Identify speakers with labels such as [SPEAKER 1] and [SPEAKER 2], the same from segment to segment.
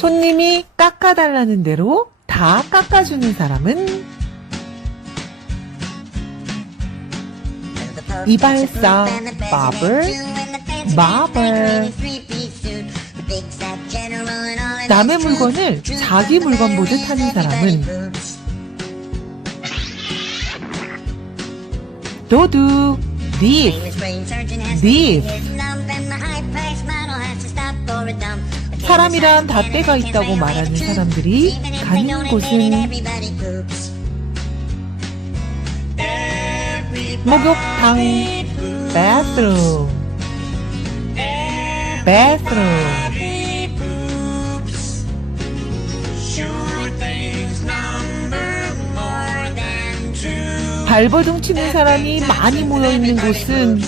[SPEAKER 1] 선생님이 깎아달라는 대로 다 깎아주는 사람은 이발사 바블 바블. 남의 물건을 자기 물건 보듯 하는 사람은 도둑 립 립. 사람이란 다 때가 있다고 말하는 사람들이 가는 곳은 목욕탕 bathroom bathroom. 발버둥 치는 사람이 많이 모여 있는 곳은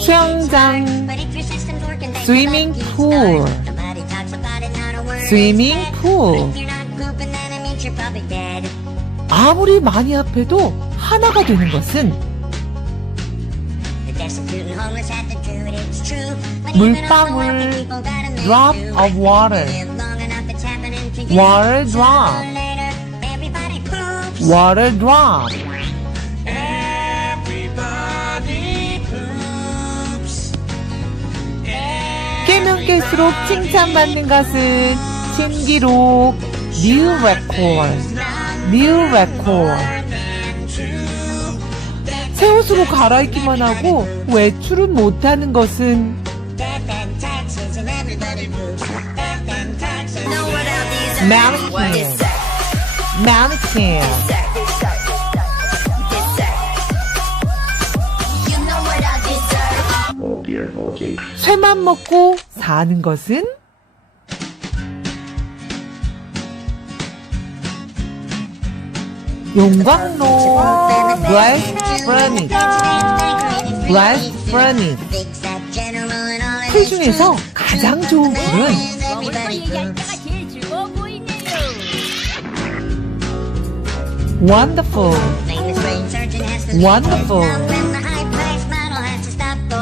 [SPEAKER 1] 수영장 스위밍 풀 스위밍 풀 아무리 많이 합해도 하나가 되는 것은 물방울 drop of water. Water drop. Water drop 깨면 깰수록 칭찬받는 것은 신기록 new record new record 새 옷으로 갈아입기만 하고 외출은 못하는 것은
[SPEAKER 2] Oh dear, okay.
[SPEAKER 1] 쇠만 먹고 사는 것은? 용광로. 블라스 프라니 블라스 프라니 풀 중에서 가장 좋은
[SPEAKER 3] 보이네요.
[SPEAKER 1] wonderful. Wonderful